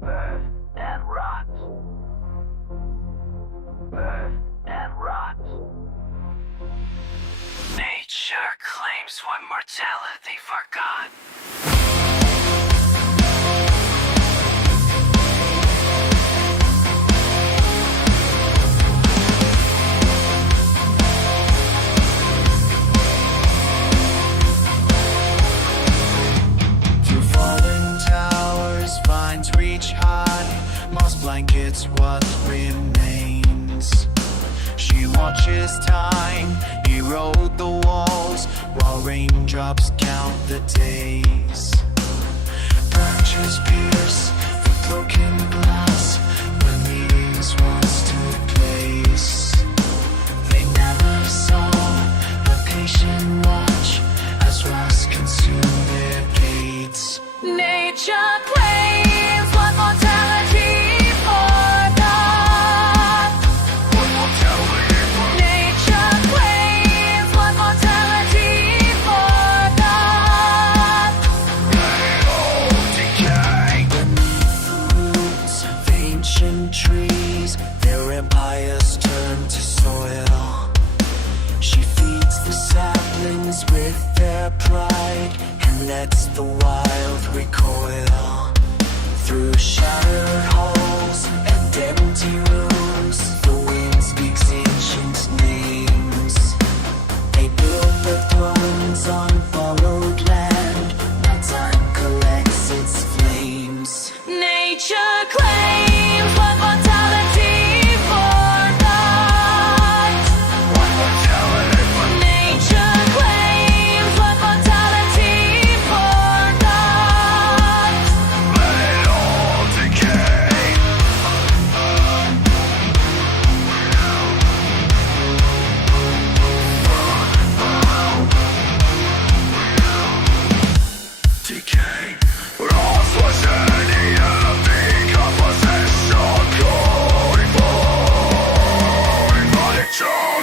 Birth and rot. Birth and rot. Nature claims what mortality forgot. Through falling towers, vines reach high. Moss blankets what remains. She watches time erode the walls, while raindrops count the days. Branches pierce the broken glass, where meetings once took place. They never saw the patient watch as rust consumed their gates. Nature claims what mortality forgot. What mortality forgot. Nature claims what mortality forgot. They all decay. Beneath the roots of ancient trees, their empires turn to soil. She feeds the saplings with their pride and lets the wild recoil. Through shattered halls and empty rooms, the wind speaks ancient names. They build their thrones on borrowed land, while time collects its flames. Nature claims what mortality forgot. What mortality forgot. Nature claims what mortality forgot. Let it all decay. Decay. Lost was any enemy composition. Glory for its own.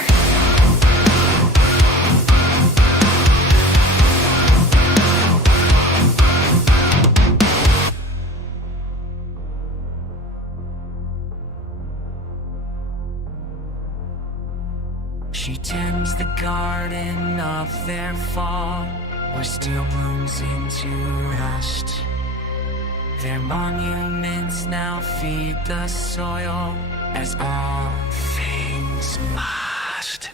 She tends the garden of their fall, where still blooms into rust. Their monuments now feed the soil, as all things must.